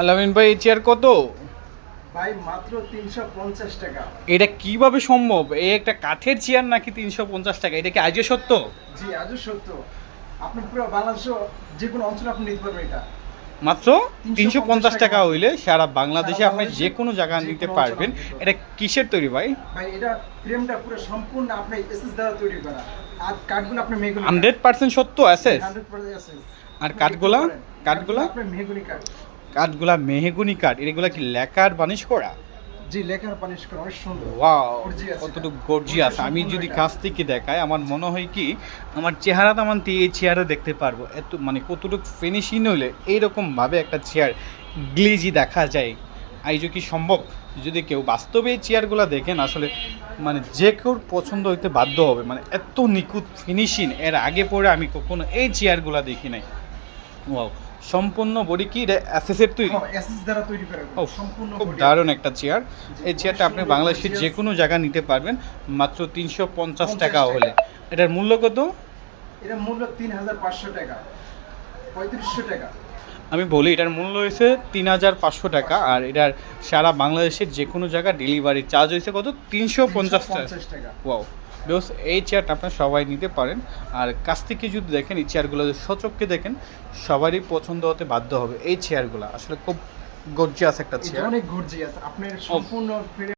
আলামিন ভাই, এই চেয়ার কত? ভাই মাত্র 350 টাকা। এটা কিভাবে সম্ভব? এই একটা কাঠের চেয়ার নাকি 350 টাকা? এটা কি আজও সত্য? জি, আজও সত্য। আপনি পুরো বাংলাদেশে যে কোনো অঞ্চলে আপনি নিতে পারবেন এটা। মাত্র 350 টাকা হইলে সারা বাংলাদেশে আপনি যে কোনো জায়গা যে নিতে কোনো পারবেন। অঞ্চলে নিতে পারবেন। এটা কিসের তৈরি ভাই? ভাই এটা ফ্রেমটা পুরো সম্পূর্ণ আপনার এসএস দ্বারা তৈরি করা। আর কাঠগুলো আপনি মেহগনি 100% সত্য আছে। 100% এসএস। আর কাঠগুলা? কাঠগুলা? আপনার মেহগনি কাঠ। কাঠগুলা মেহগনি কাঠ, এগুলা কি লেকার বানিশ করা? জি, লেখার পালিশ করা অনেক সুন্দর। ওয়াও, Gorgeous কতটুকু এটা। গর্জিয়াস! Gorgeous আমি সম্পূর্ণ যদি এটা। কাছ থেকে দেখাই আমার মনে হয় কি আমার চেহারা তেমন এই চেয়ারে দেখতে পারবো, এত মানে কতটুকু ফিনিশিং হইলে এইরকম ভাবে একটা চেয়ার গ্লেজি দেখা যায়। আইজো কি সম্ভব? যদি কেউ বাস্তবে এই চেয়ারগুলো দেখেন আসলে মানে যে কেউ পছন্দ হইতে বাধ্য হবে, মানে এত নিখুঁত ফিনিশিং এর আগে পরে আমি কখনো এই চেয়ারগুলো দেখি নাই। ওয়াও, সম্পূর্ণ বডি কি অ্যাসেসের তৈরি? হ্যাঁ, এসএস দ্বারা তৈরি করা। ও, সম্পূর্ণ খুব body। দারুণ একটা চেয়ার। জি, এই খুব চেয়ারটা আপনি সুন্দর, বাংলাদেশের যে gorgeous। কোনো জায়গা নিতে পারবেন মাত্র 350 টাকা 50 হলে। এটার মূল্য কত? এটার মূল্য 3500 টাকা, 3500 টাকা। আমি বলি এটার মূল্য হয়েছে 3500 টাকা, আর এটার সারা বাংলাদেশের যে কোনো জায়গা ডেলিভারি চার্জ হয়েছে কত? 350 টাকা। 350 টাকা। ওয়াও, বেশ, এই চেয়ারটা আপনার সবাই নিতে পারেন। আর কাছ থেকে যদি দেখেন এই চেয়ারগুলো যদি সচক্ষে দেখেন সবারই পছন্দ হতে বাধ্য হবে। এই চেয়ারগুলো আসলে খুব গর্জিয়াস একটা এটা চেয়ার। অনেক গর্জিয়াস। আপনার সম্পূর্ণ